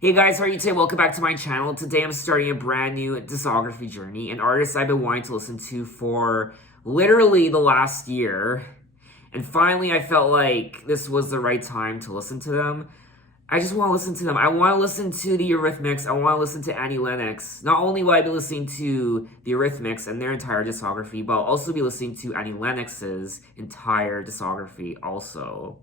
Hey guys, how are you today? Welcome back to my channel. Today I'm starting a brand new discography journey, an artist I've been wanting to listen to for literally the last year. And finally I felt like this was the right time to listen to them. I just want to listen to them. I want to listen to the Eurythmics. I want to listen to Annie Lennox. Not only will I be listening to the Eurythmics and their entire discography, but I'll also be listening to Annie Lennox's entire discography also.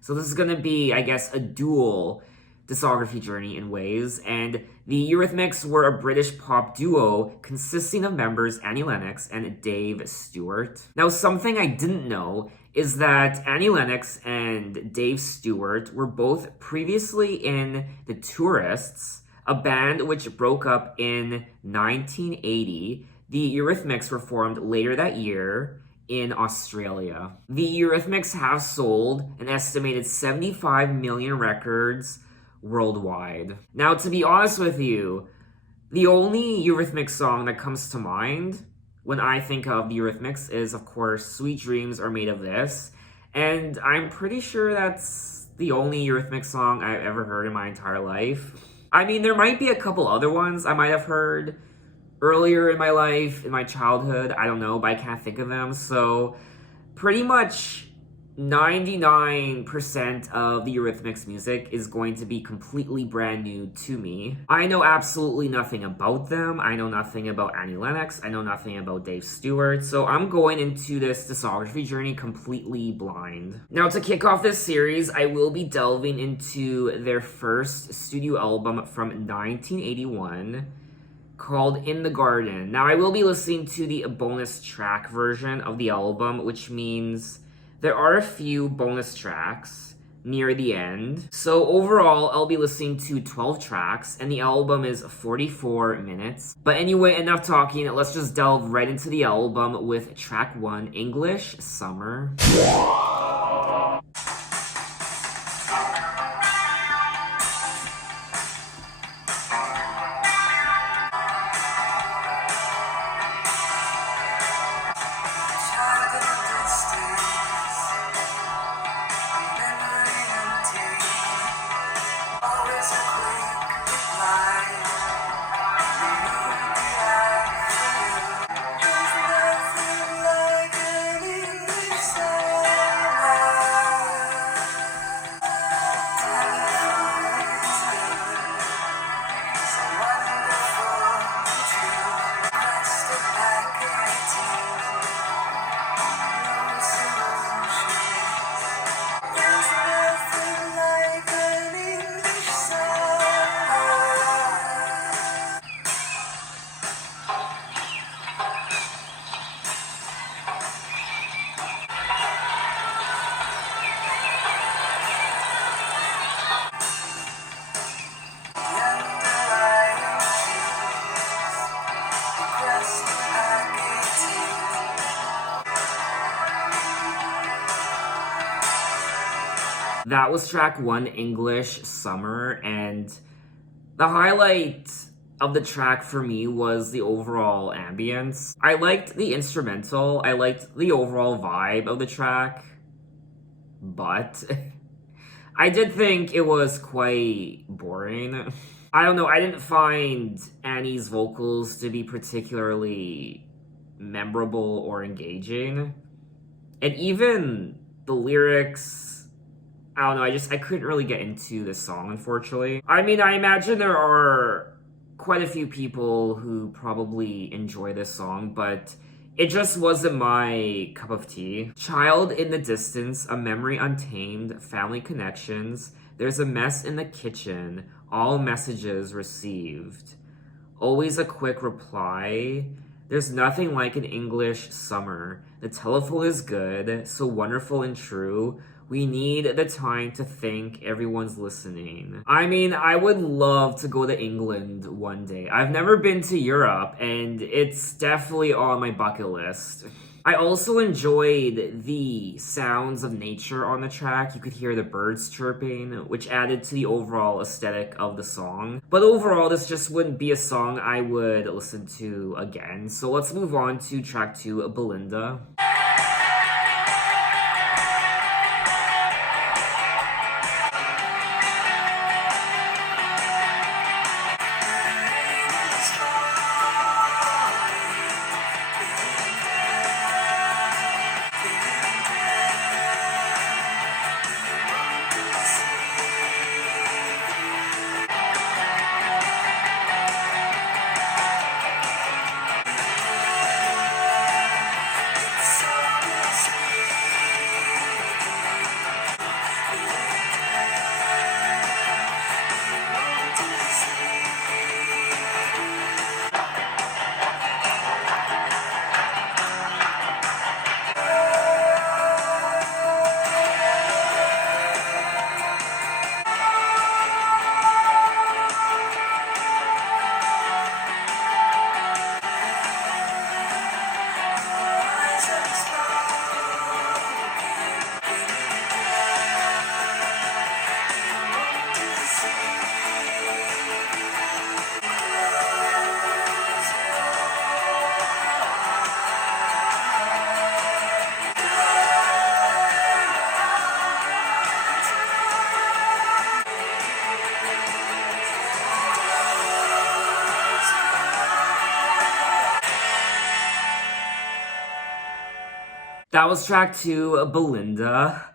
So this is going to be, I guess, a dual discography journey in ways, and the Eurythmics were a British pop duo consisting of members Annie Lennox and Dave Stewart. Now, something I didn't know is that Annie Lennox and Dave Stewart were both previously in The Tourists, a band which broke up in 1980. The Eurythmics were formed later that year in Australia. The Eurythmics have sold an estimated 75 million records worldwide. Now, to be honest with you, the only Eurythmics song that comes to mind when I think of the Eurythmics is, of course, Sweet Dreams Are Made of This. And I'm pretty sure that's the only Eurythmics song I've ever heard in my entire life. I mean, there might be a couple other ones I might have heard earlier in my life, in my childhood, I don't know, but I can't think of them. So pretty much 99% of the Eurythmics music is going to be completely brand new to me. I know absolutely nothing about them. I know nothing about Annie Lennox. I know nothing about Dave Stewart. So I'm going into this discography journey completely blind. Now, to kick off this series, I will be delving into their first studio album from 1981 called In the Garden. Now, I will be listening to the bonus track version of the album, which means there are a few bonus tracks near the end. So overall, I'll be listening to 12 tracks, and the album is 44 minutes. But anyway, enough talking. Let's just delve right into the album with track 1, English Summer. That was track 1, English Summer, and the highlight of the track for me was the overall ambience. I liked the instrumental, I liked the overall vibe of the track, but I did think it was quite boring. I don't know, I didn't find Annie's vocals to be particularly memorable or engaging. And even the lyrics, I don't know, I couldn't really get into this song, unfortunately. I mean, I imagine there are quite a few people who probably enjoy this song, but it just wasn't my cup of tea. Child in the distance, a memory untamed, family connections, there's a mess in the kitchen, all messages received. Always a quick reply. There's nothing like an English summer. The telephone is good, so wonderful and true. We need the time to think everyone's listening. I mean, I would love to go to England one day. I've never been to Europe, and it's definitely on my bucket list. I also enjoyed the sounds of nature on the track. You could hear the birds chirping, which added to the overall aesthetic of the song. But overall, this just wouldn't be a song I would listen to again. So let's move on to track 2, Belinda. That was track 2, Belinda.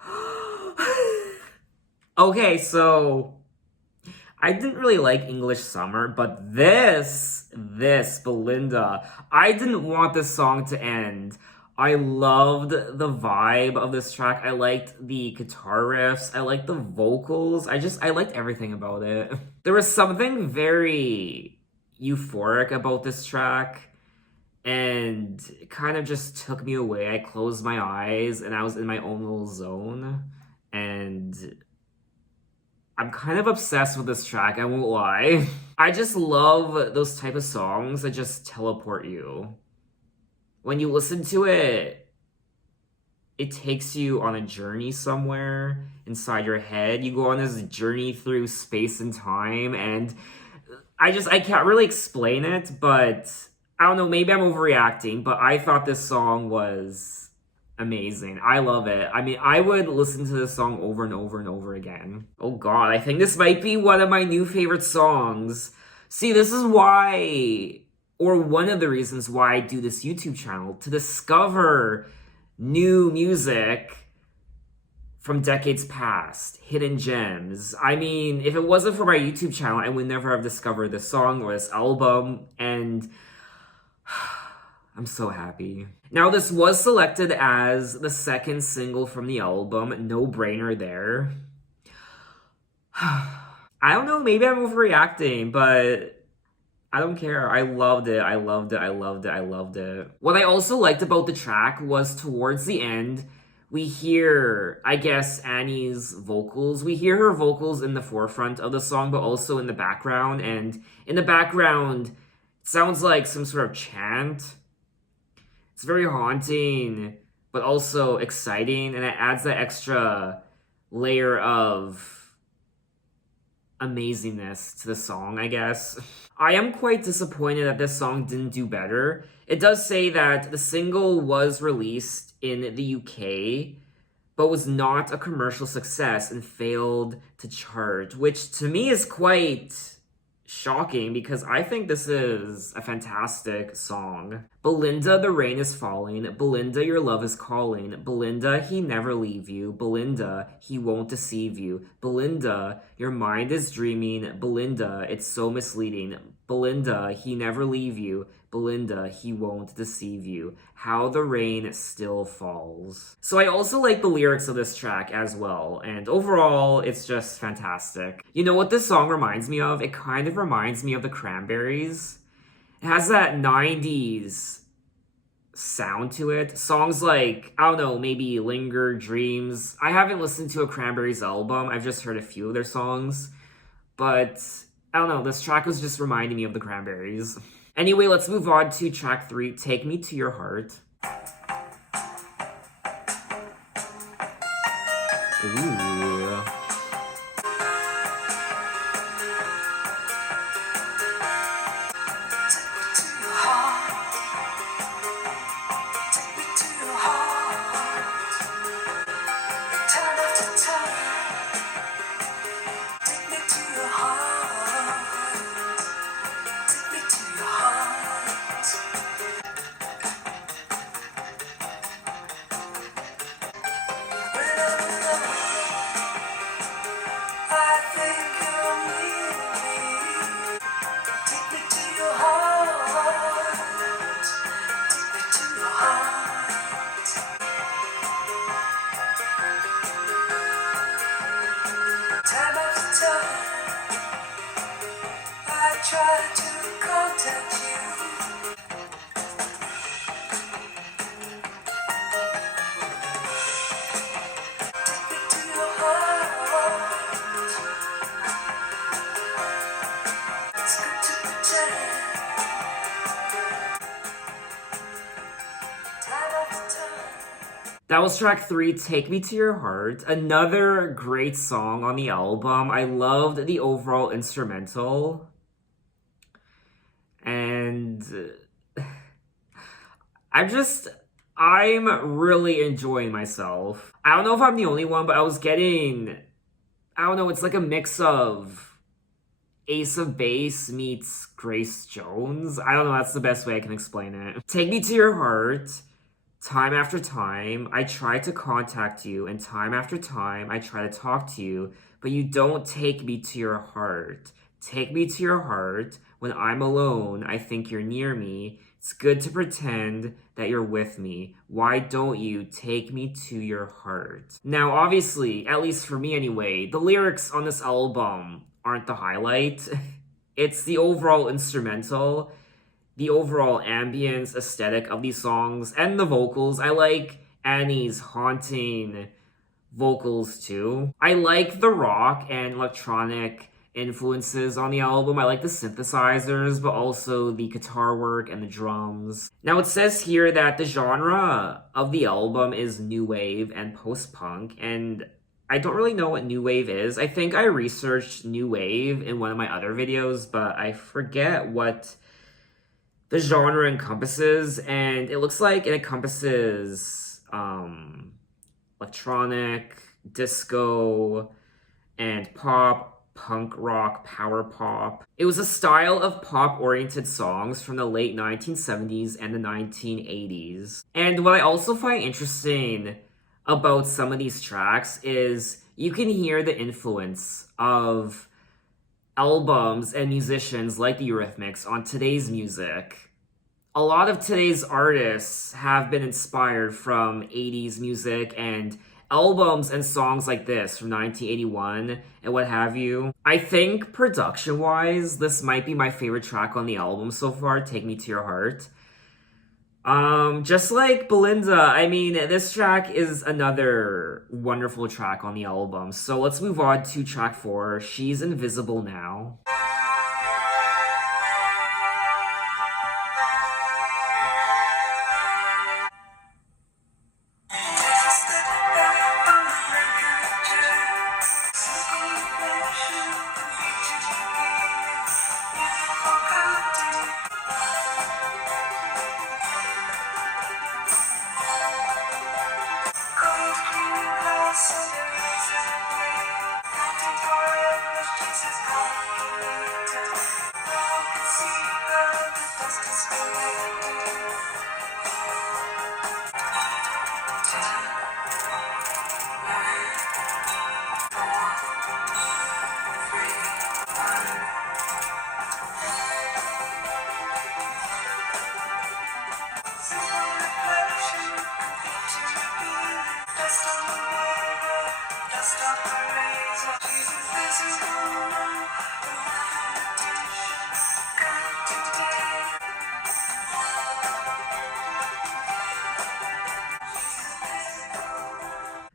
Okay, so I didn't really like English Summer, but this, Belinda, I didn't want this song to end. I loved the vibe of this track. I liked the guitar riffs. I liked the vocals. I liked everything about it. There was something very euphoric about this track, and it kind of just took me away. I closed my eyes and I was in my own little zone, and I'm kind of obsessed with this track, I won't lie. I just love those type of songs that just teleport you. When you listen to it, it takes you on a journey somewhere inside your head. You go on this journey through space and time, and I can't really explain it, but I don't know, maybe I'm overreacting, but I thought this song was amazing. I love it. I mean, I would listen to this song over and over and over again. Oh god, I think this might be one of my new favorite songs. See, this is why, or one of the reasons why I do this YouTube channel, to discover new music from decades past, hidden gems. I mean, if it wasn't for my YouTube channel, I would never have discovered this song or this album, and I'm so happy. Now, this was selected as the second single from the album. No brainer there. I don't know, maybe I'm overreacting, but I don't care. I loved it. I loved it. I loved it. I loved it. What I also liked about the track was towards the end, we hear, I guess, Annie's vocals. We hear her vocals in the forefront of the song, but also in the background. And in the background, it sounds like some sort of chant. It's very haunting, but also exciting, and it adds that extra layer of amazingness to the song, I guess. I am quite disappointed that this song didn't do better. It does say that the single was released in the UK, but was not a commercial success and failed to chart, which to me is quite shocking because I think this is a fantastic song. Belinda, the rain is falling. Belinda, your love is calling. Belinda, he never leave you. Belinda, he won't deceive you. Belinda, your mind is dreaming. Belinda, it's so misleading. Belinda, he never leave you. Belinda, he won't deceive you. How the rain still falls. So I also like the lyrics of this track as well, and overall, it's just fantastic. You know what this song reminds me of? It kind of reminds me of the Cranberries. It has that 90s sound to it. Songs like, I don't know, maybe Linger, Dreams. I haven't listened to a Cranberries album. I've just heard a few of their songs. But, I don't know, this track was just reminding me of the Cranberries. Anyway, let's move on to track 3, Take Me to Your Heart. Ooh. That was track 3, Take Me to Your Heart. Another great song on the album. I loved the overall instrumental. And I'm really enjoying myself. I don't know if I'm the only one, but I was getting, I don't know, it's like a mix of Ace of Base meets Grace Jones. I don't know, that's the best way I can explain it. Take Me to Your Heart Time after time, I try to contact you, and time after time, I try to talk to you, but you don't take me to your heart. Take me to your heart. When I'm alone, I think you're near me. It's good to pretend that you're with me. Why don't you take me to your heart? Now, obviously, at least for me anyway, the lyrics on this album aren't the highlight. It's the overall instrumental, the overall ambience aesthetic of these songs, and the vocals. I like Annie's haunting vocals too. I like the rock and electronic influences on the album. I like the synthesizers, but also the guitar work and the drums. Now, it says here that the genre of the album is new wave and post punk, and I don't really know what new wave is. I think I researched new wave in one of my other videos, but I forget what the genre encompasses, and it looks like it encompasses electronic, disco, and pop, punk rock, power pop. It was a style of pop-oriented songs from the late 1970s and the 1980s. And what I also find interesting about some of these tracks is you can hear the influence of albums and musicians like the Eurythmics on today's music. A lot of today's artists have been inspired from 80s music and albums and songs like this from 1981 and what have you. I think production-wise, this might be my favorite track on the album so far, Take Me to Your Heart. Just like Belinda, I mean, this track is another wonderful track on the album. So let's move on to track 4, She's Invisible Now.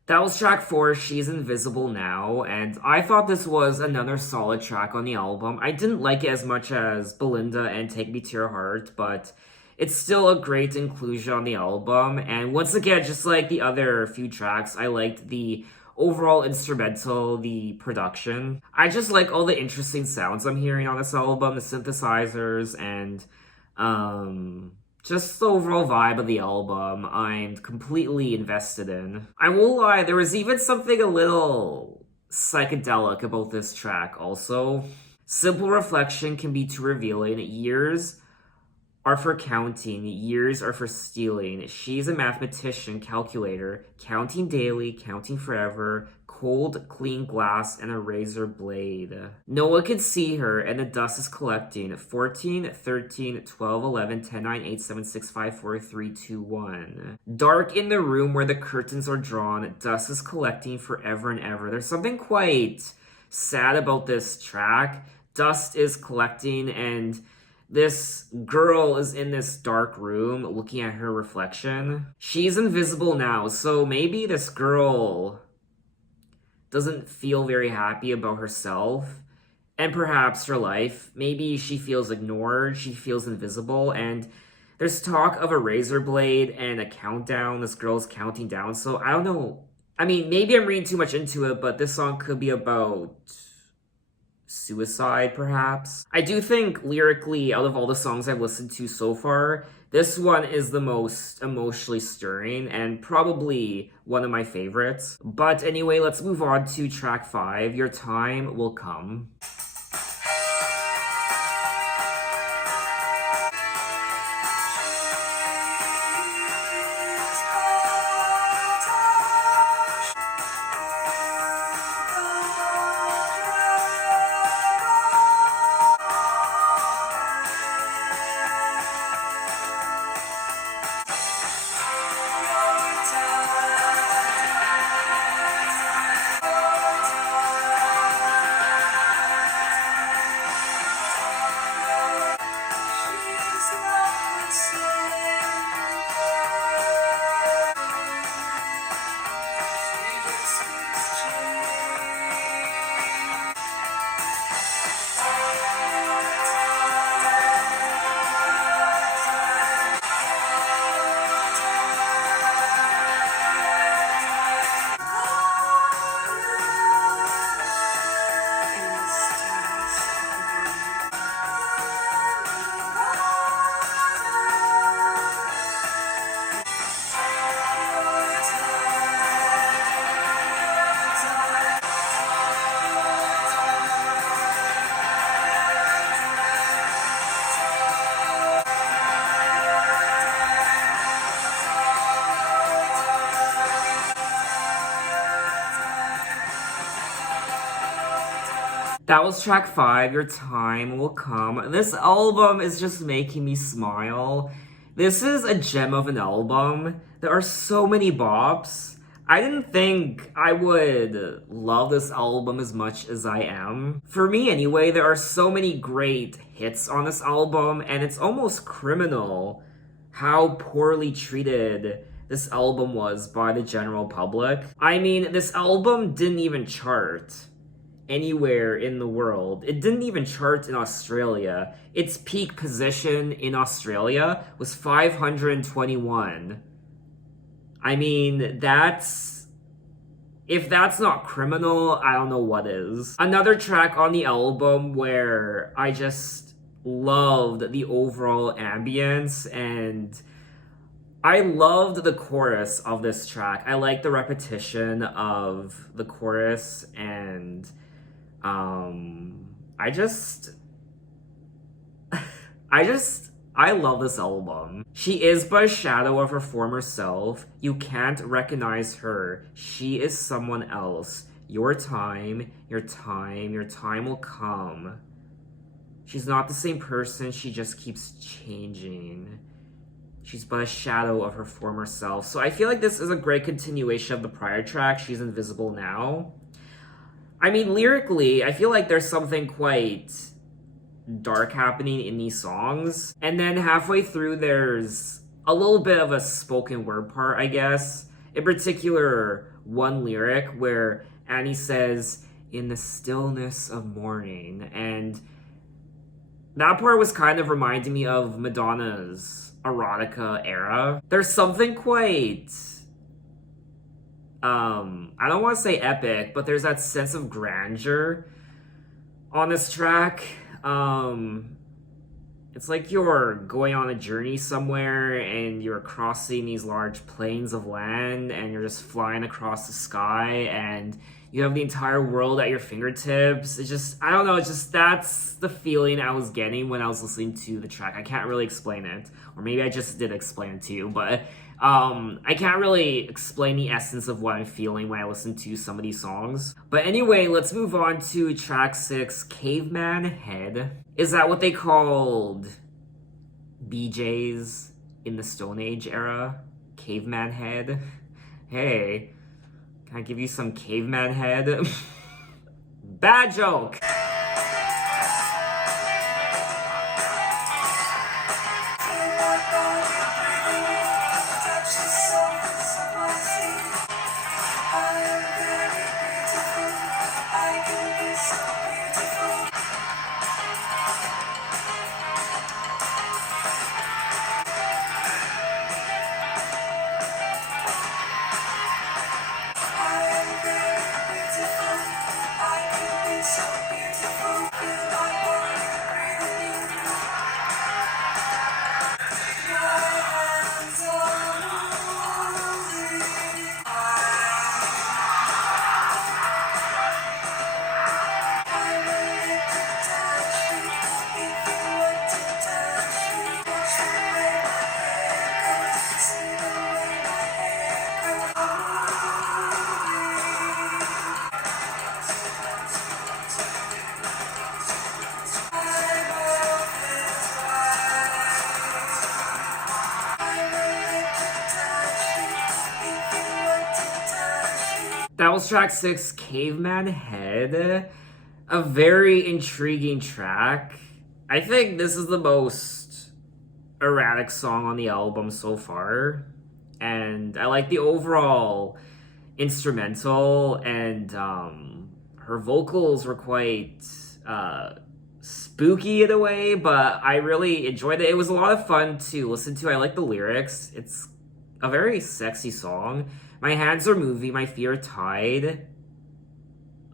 That was track 4, She's Invisible Now, and I thought this was another solid track on the album. I didn't like it as much as Belinda and Take Me to Your Heart, but it's still a great inclusion on the album. And once again, just like the other few tracks, I liked the overall instrumental, the production. I just like all the interesting sounds I'm hearing on this album, the synthesizers, and just the overall vibe of the album, I'm completely invested in. I won't lie, there was even something a little psychedelic about this track also. Simple reflection can be too revealing. Years are for counting, years are for stealing. She's a mathematician, calculator, counting daily, counting forever, cold, clean glass, and a razor blade. No one can see her, and the dust is collecting. 14, 13, 12, 11, 10, 9, 8, 7, 6, 5, 4, 3, 2, 1. Dark in the room where the curtains are drawn, dust is collecting forever and ever. There's something quite sad about this track. Dust is collecting, and this girl is in this dark room looking at her reflection. She's invisible now, so maybe this girl doesn't feel very happy about herself and perhaps her life. Maybe she feels ignored, she feels invisible, and there's talk of a razor blade and a countdown. This girl's counting down, so I don't know. I mean, maybe I'm reading too much into it, but this song could be about suicide, perhaps. I do think lyrically, out of all the songs I've listened to so far, this one is the most emotionally stirring and probably one of my favorites. But anyway, let's move on to track 5, Your Time Will Come. That was track 5, Your Time Will Come. This album is just making me smile. This is a gem of an album. There are so many bops. I didn't think I would love this album as much as I am. For me anyway, there are so many great hits on this album, and it's almost criminal how poorly treated this album was by the general public. I mean, this album didn't even chart anywhere in the world. It didn't even chart in Australia. Its peak position in Australia was 521. I mean, if that's not criminal, I don't know what is. Another track on the album where I just loved the overall ambience, and I loved the chorus of this track. I like the repetition of the chorus, and I love this album. She is but a shadow of her former self. You can't recognize her. She is someone else. Your time will come. She's not the same person. She just keeps changing. She's but a shadow of her former self. So I feel like this is a great continuation of the prior track, She's Invisible Now. I mean, lyrically, I feel like there's something quite dark happening in these songs. And then halfway through, there's a little bit of a spoken word part, I guess. In particular, one lyric where Annie says, in the stillness of morning. And that part was kind of reminding me of Madonna's erotica era. There's something quite I don't want to say epic, but there's that sense of grandeur on this track. It's like you're going on a journey somewhere and you're crossing these large plains of land and you're just flying across the sky and you have the entire world at your fingertips. It's just, I don't know, it's just, that's the feeling I was getting when I was listening to the track. I can't really explain it, or maybe I just did explain it to you, but I can't really explain the essence of what I'm feeling when I listen to some of these songs. But anyway, let's move on to track 6, Caveman Head. Is that what they called BJs in the Stone Age era? Caveman Head? Hey, can I give you some Caveman Head? Bad joke! That was track 6, Caveman Head. A very intriguing track. I think this is the most erratic song on the album so far. And I like the overall instrumental, and her vocals were quite spooky in a way, but I really enjoyed it. It was a lot of fun to listen to. I like the lyrics. It's a very sexy song. My hands are moving, my feet are tied.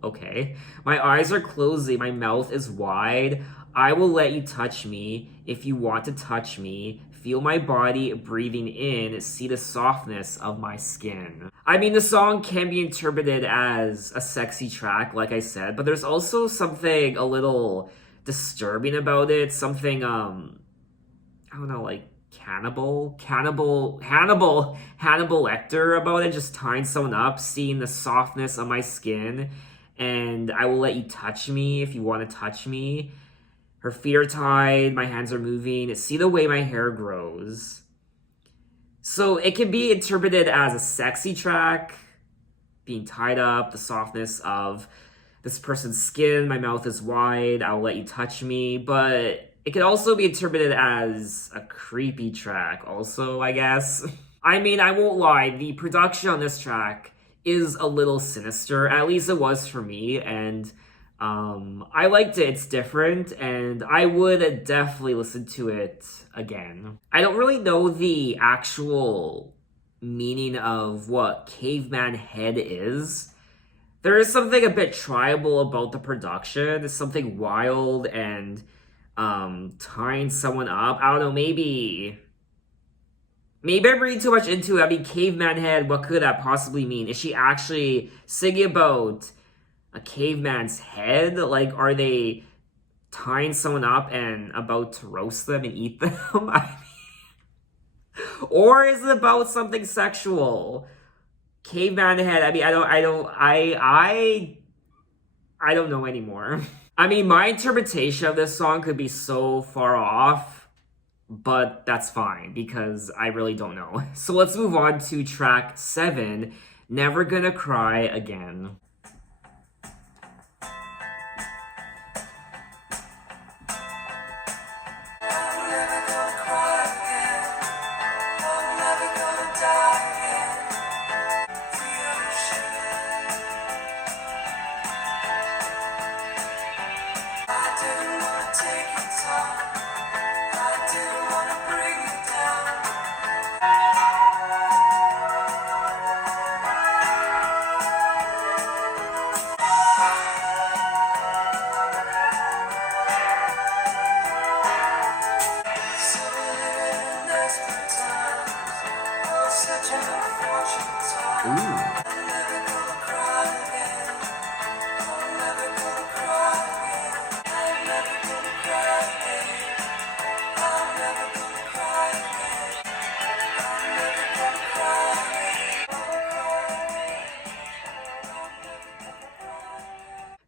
Okay. My eyes are closing, my mouth is wide. I will let you touch me if you want to touch me. Feel my body breathing in, see the softness of my skin. I mean, the song can be interpreted as a sexy track, like I said, but there's also something a little disturbing about it. Something, I don't know, like Hannibal Lecter about it, just tying someone up, seeing the softness of my skin. and I will let you touch me if you want to touch me. Her feet are tied, my hands are moving. See the way my hair grows. So it can be interpreted as a sexy track, being tied up, the softness of this person's skin, my mouth is wide, I'll let you touch me, but it could also be interpreted as a creepy track also, I guess. I mean, I won't lie, the production on this track is a little sinister, at least it was for me, and I liked it. It's different, and I would definitely listen to it again. I don't really know the actual meaning of what Caveman Head is. There is something a bit tribal about the production. It's something wild and tying someone up. I don't know, maybe I'm reading too much into it. I mean, Caveman Head, what could that possibly mean? Is she actually singing about a caveman's head? Like, are they tying someone up and about to roast them and eat them? I mean, or is it about something sexual? Caveman Head. I mean, I don't know anymore. I mean, my interpretation of this song could be so far off, but that's fine because I really don't know. So let's move on to track 7, Never Gonna Cry Again.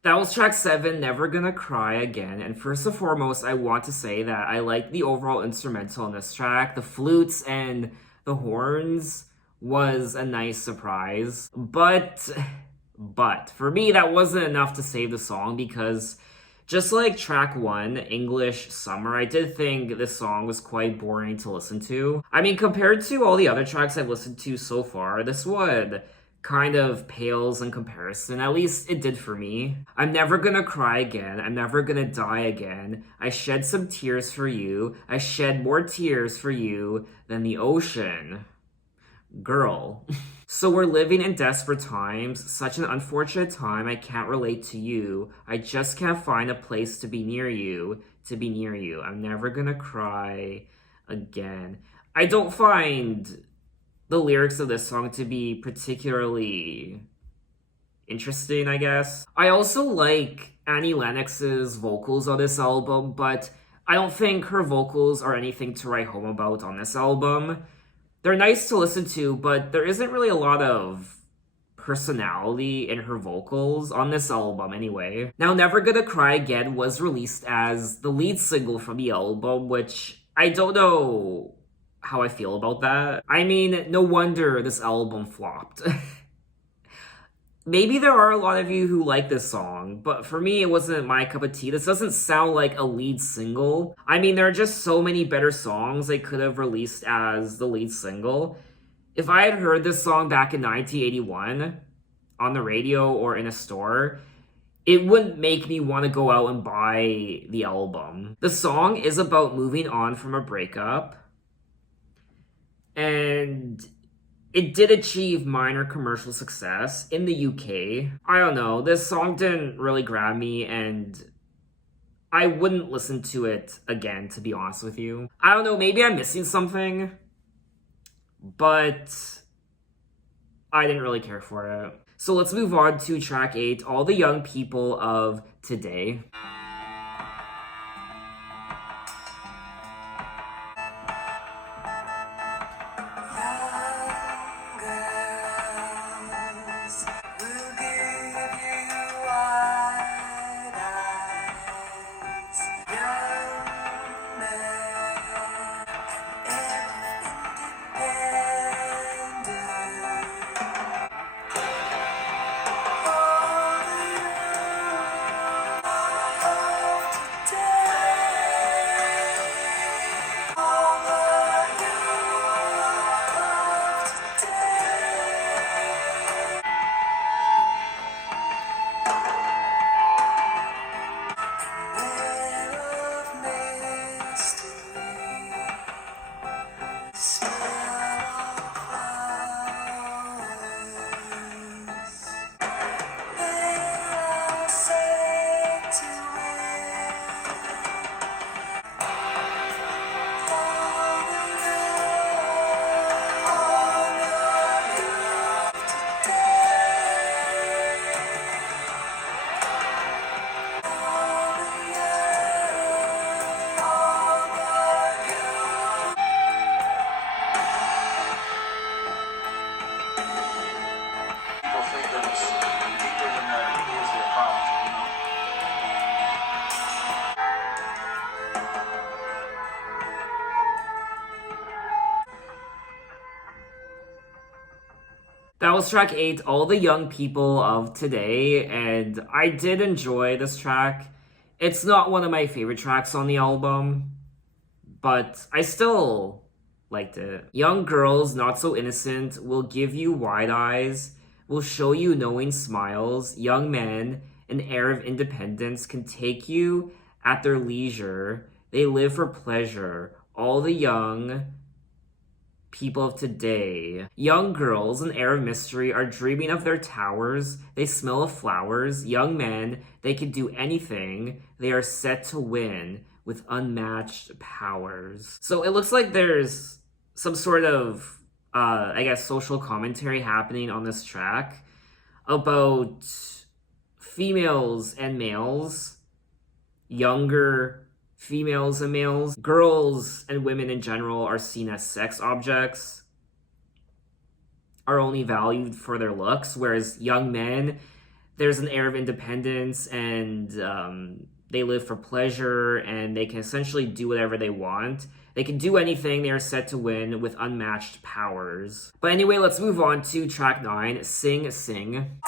That was track 7, Never Gonna Cry Again. And first and foremost, I want to say that I like the overall instrumental on this track. The flutes and the horns was a nice surprise. But for me, that wasn't enough to save the song because just like track 1, English Summer, I did think this song was quite boring to listen to. I mean, compared to all the other tracks I've listened to so far, this one kind of pales in comparison. At least it did for me. I'm never gonna cry again. I'm never gonna die again. I shed some tears for you. I shed more tears for you than the ocean. Girl. So we're living in desperate times. Such an unfortunate time. I can't relate to you. I just can't find a place to be near you. To be near you. I'm never gonna cry again. I don't find the lyrics of this song to be particularly interesting, I guess. I also like Annie Lennox's vocals on this album, but I don't think her vocals are anything to write home about on this album. They're nice to listen to, but there isn't really a lot of personality in her vocals on this album anyway. Now, Never Gonna Cry Again was released as the lead single from the album, which I don't know how I feel about that. I mean, no wonder this album flopped. Maybe there are a lot of you who like this song, but for me, it wasn't my cup of tea. This doesn't sound like a lead single. I mean, there are just so many better songs they could have released as the lead single. If I had heard this song back in 1981 on the radio or in a store, it wouldn't make me want to go out and buy the album. The song is about moving on from a breakup, and it did achieve minor commercial success in the UK. I don't know, this song didn't really grab me, and I wouldn't listen to it again, to be honest with you. I don't know, maybe I'm missing something, but I didn't really care for it. So let's move on to track 8, All the Young People of Today. That was track 8, All the Young People of Today, and I did enjoy this track. It's not one of my favorite tracks on the album, but I still liked it. Young girls, not so innocent, will give you wide eyes, will show you knowing smiles. Young men, an air of independence, can take you at their leisure. They live for pleasure. All the young people of today. Young girls, an air of mystery, are dreaming of their towers. They smell of flowers. Young men, they can do anything. They are set to win with unmatched powers. So it looks like there's some sort of, I guess, social commentary happening on this track about females and males, younger females and males. Girls and women in general are seen as sex objects, are only valued for their looks, whereas young men, there's an air of independence and they live for pleasure and they can essentially do whatever they want. They can do anything. They are set to win with unmatched powers. But anyway, let's move on to track 9, Sing Sing.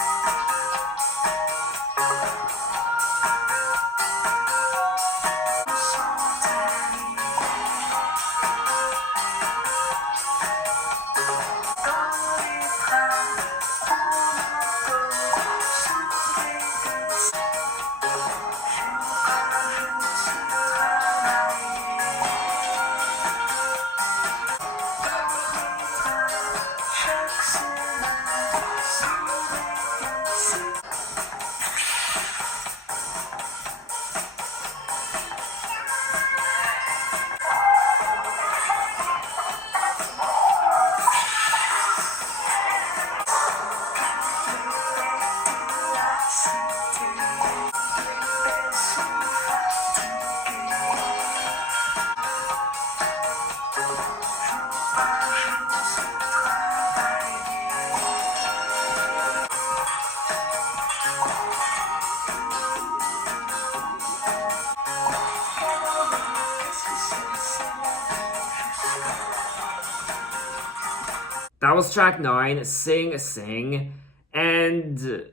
That was track 9, Sing Sing. And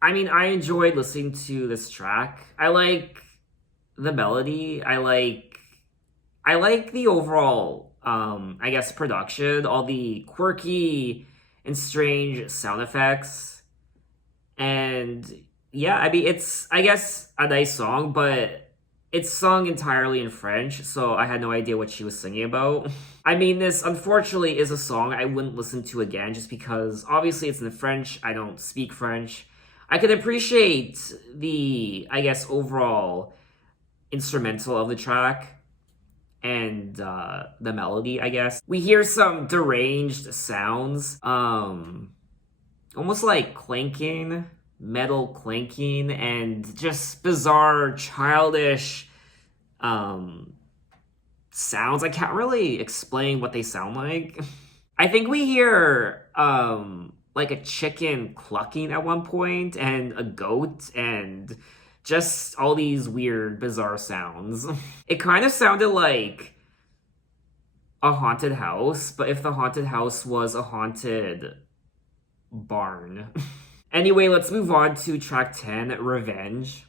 I mean, I enjoyed listening to this track. I like the melody. I like the overall I guess production, all the quirky and strange sound effects. And yeah, I mean it's I guess a nice song, but it's sung entirely in French, so I had no idea what she was singing about. I mean, this unfortunately is a song I wouldn't listen to again just because obviously it's in French. I don't speak French. I could appreciate the, I guess, overall instrumental of the track and the melody, I guess. We hear some deranged sounds, almost like clanking, metal clanking, and just bizarre, childish sounds. I can't really explain what they sound like. I think we hear like a chicken clucking at one point and a goat and just all these weird, bizarre sounds. It kind of sounded like a haunted house, but if the haunted house was a haunted barn. Anyway, let's move on to track 10, Revenge.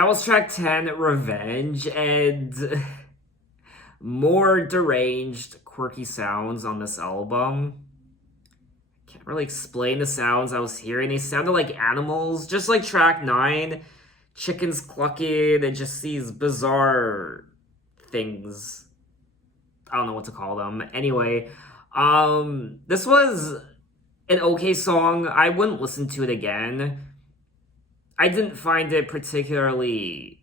That was track 10, Revenge, and more deranged, quirky sounds on this album. Can't really explain the sounds I was hearing. They sounded like animals, just like track 9, chickens clucking, and just these bizarre things. I don't know what to call them. Anyway, this was an okay song. I wouldn't listen to it again. I didn't find it particularly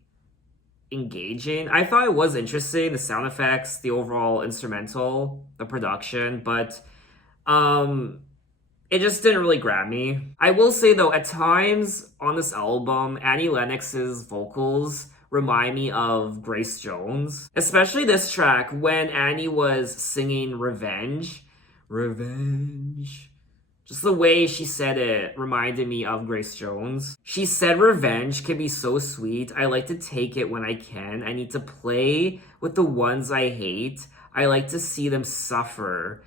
engaging. I thought it was interesting, the sound effects, the overall instrumental, the production, but it just didn't really grab me. I will say though, at times on this album, Annie Lennox's vocals remind me of Grace Jones, especially this track when Annie was singing Revenge. Revenge. Just the way she said it reminded me of Grace Jones. She said revenge can be so sweet. I like to take it when I can. I need to play with the ones I hate. I like to see them suffer.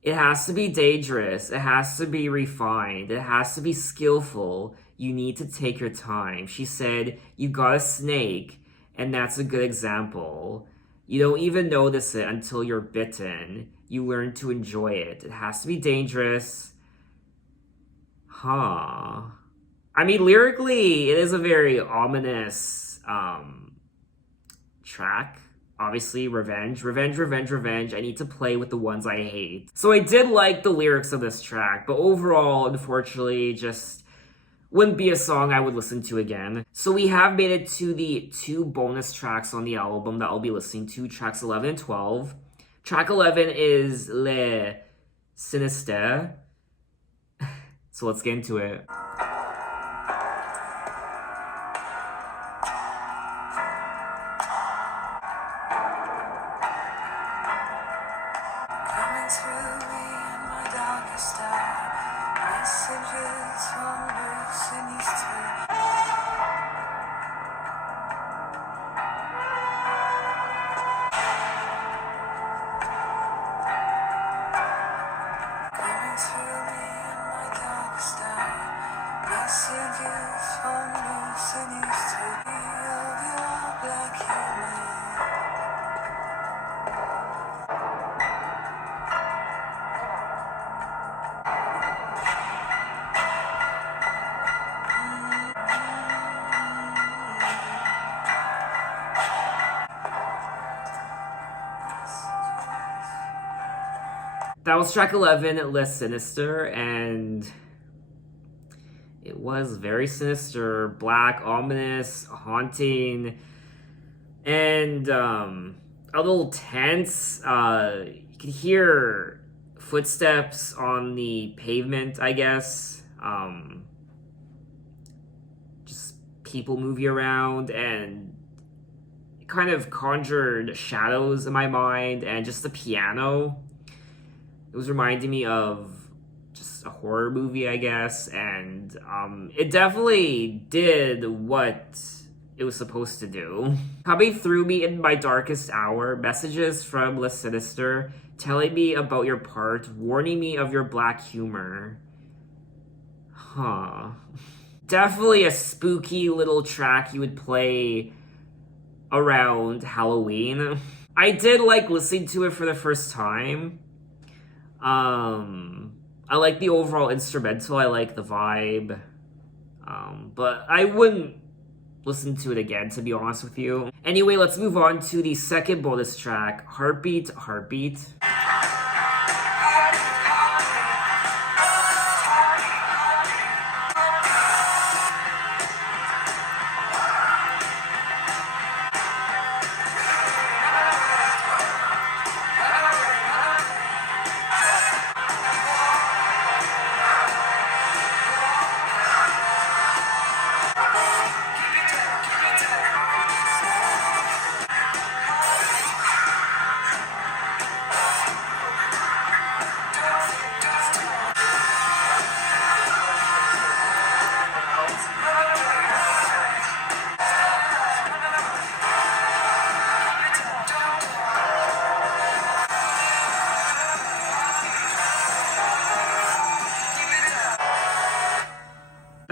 It has to be dangerous. It has to be refined. It has to be skillful. You need to take your time. She said, you got a snake, and that's a good example. You don't even notice it until you're bitten. You learn to enjoy it. It has to be dangerous. Huh. I mean, lyrically, it is a very ominous track. Obviously, revenge, revenge, revenge, revenge. I need to play with the ones I hate. So I did like the lyrics of this track, but overall, unfortunately, just wouldn't be a song I would listen to again. So we have made it to the 2 bonus tracks on the album that I'll be listening to, tracks 11 and 12. Track 11 is Le Sinister. So let's get into it. That was track 11, Le Sinister, and it was very sinister, black, ominous, haunting, and a little tense. You could hear footsteps on the pavement, I guess. Just people moving around, and it kind of conjured shadows in my mind, and just the piano. It was reminding me of just a horror movie, I guess, and it definitely did what it was supposed to do. Coming through me in my darkest hour, messages from Le Sinister, telling me about your part, warning me of your black humor. Huh. Definitely a spooky little track you would play around Halloween. I did like listening to it for the first time. I like the overall instrumental, I like the vibe, but I wouldn't listen to it again, to be honest with you. Anyway, let's move on to the second bonus track, Heartbeat, Heartbeat.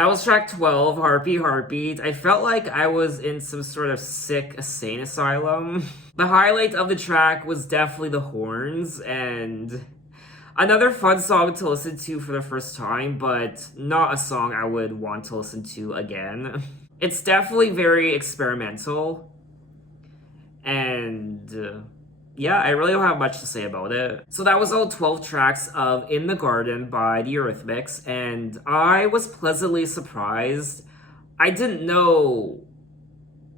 That was track 12, Heartbeat, Heartbeat. I felt like I was in some sort of sick insane asylum. The highlight of the track was definitely the horns, and another fun song to listen to for the first time, but not a song I would want to listen to again. It's definitely very experimental, and yeah, I really don't have much to say about it. So that was all 12 tracks of In the Garden by the Eurythmics, and I was pleasantly surprised. I didn't know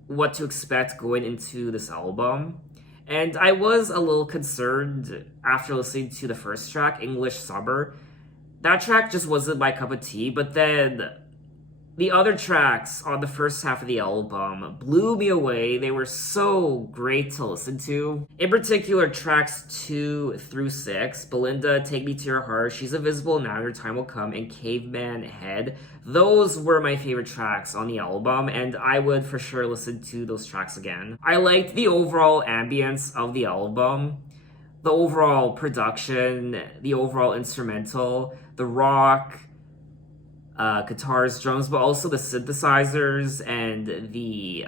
what to expect going into this album, and I was a little concerned after listening to the first track, English Summer. That track just wasn't my cup of tea, but then the other tracks on the first half of the album blew me away. They were so great to listen to. In particular, tracks 2 through 6, Belinda, Take Me to Your Heart, She's Invisible Now, Your Time Will Come, and Caveman Head. Those were my favorite tracks on the album, and I would for sure listen to those tracks again. I liked the overall ambience of the album, the overall production, the overall instrumental, the rock, guitars, drums, but also the synthesizers and the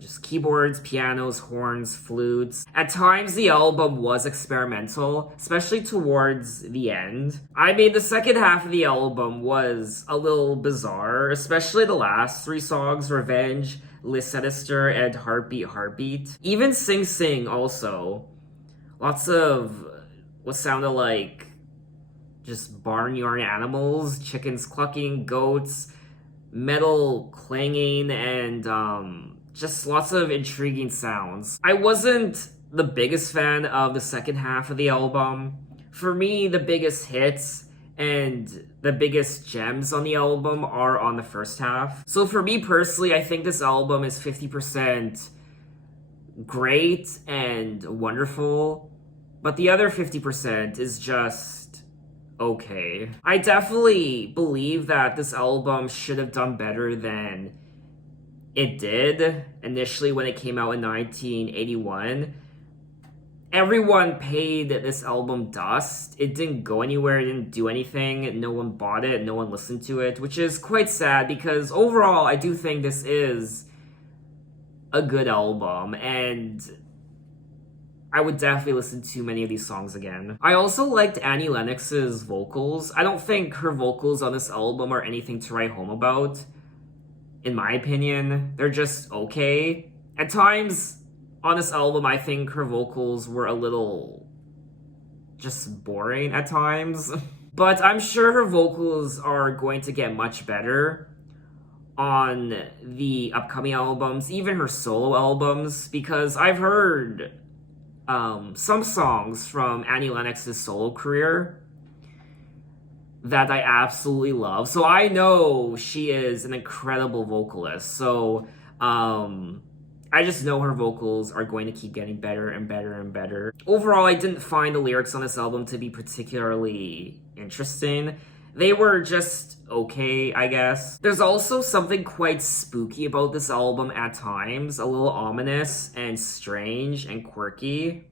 just keyboards, pianos, horns, flutes. At times, the album was experimental, especially towards the end. I mean, the second half of the album was a little bizarre, especially the last 3 songs, Revenge, Le Sinister, and Heartbeat, Heartbeat. Even Sing Sing also. Lots of what sounded like just barnyard animals, chickens clucking, goats, metal clanging, and just lots of intriguing sounds. I wasn't the biggest fan of the second half of the album. For me, the biggest hits and the biggest gems on the album are on the first half. So for me personally, I think this album is 50% great and wonderful, but the other 50% is just okay. I definitely believe that this album should have done better than it did initially when it came out in 1981. Everyone paid this album dust. It didn't go anywhere, it didn't do anything, no one bought it, no one listened to it, which is quite sad because overall I do think this is a good album, and I would definitely listen to many of these songs again. I also liked Annie Lennox's vocals. I don't think her vocals on this album are anything to write home about, in my opinion. They're just okay. At times on this album, I think her vocals were a little just boring at times. But I'm sure her vocals are going to get much better on the upcoming albums, even her solo albums, because I've heard some songs from Annie Lennox's solo career that I absolutely love. So I know she is an incredible vocalist. So I just know her vocals are going to keep getting better and better and better. Overall, I didn't find the lyrics on this album to be particularly interesting. They were just okay, I guess. There's also something quite spooky about this album at times, a little ominous and strange and quirky.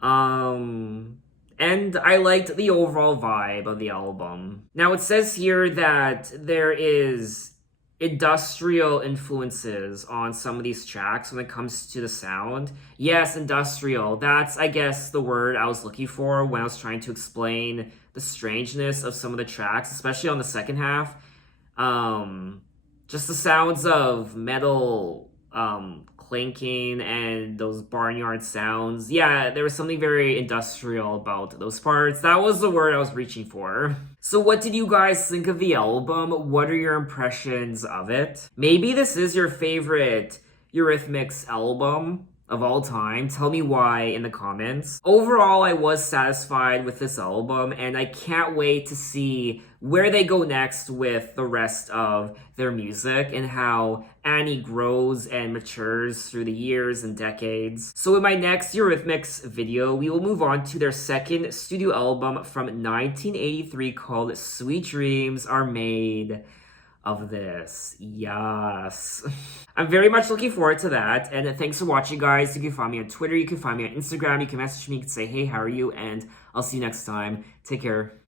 And I liked the overall vibe of the album. Now, it says here that there is industrial influences on some of these tracks when it comes to the sound. Yes, industrial. That's, I guess, the word I was looking for when I was trying to explain the strangeness of some of the tracks, especially on the second half. Just the sounds of metal clanking and those barnyard sounds. Yeah, there was something very industrial about those parts. That was the word I was reaching for. So what did you guys think of the album? What are your impressions of it? Maybe this is your favorite Eurythmics album of all time. Tell me why in the comments. Overall, I was satisfied with this album, and I can't wait to see where they go next with the rest of their music and how Annie grows and matures through the years and decades. So in my next Eurythmics video, we will move on to their second studio album from 1983 called Sweet Dreams Are Made of This. Yes. I'm very much looking forward to that, and thanks for watching, guys. You can find me on Twitter, you can find me on Instagram, you can message me, you can say, hey, how are you? And I'll see you next time. Take care.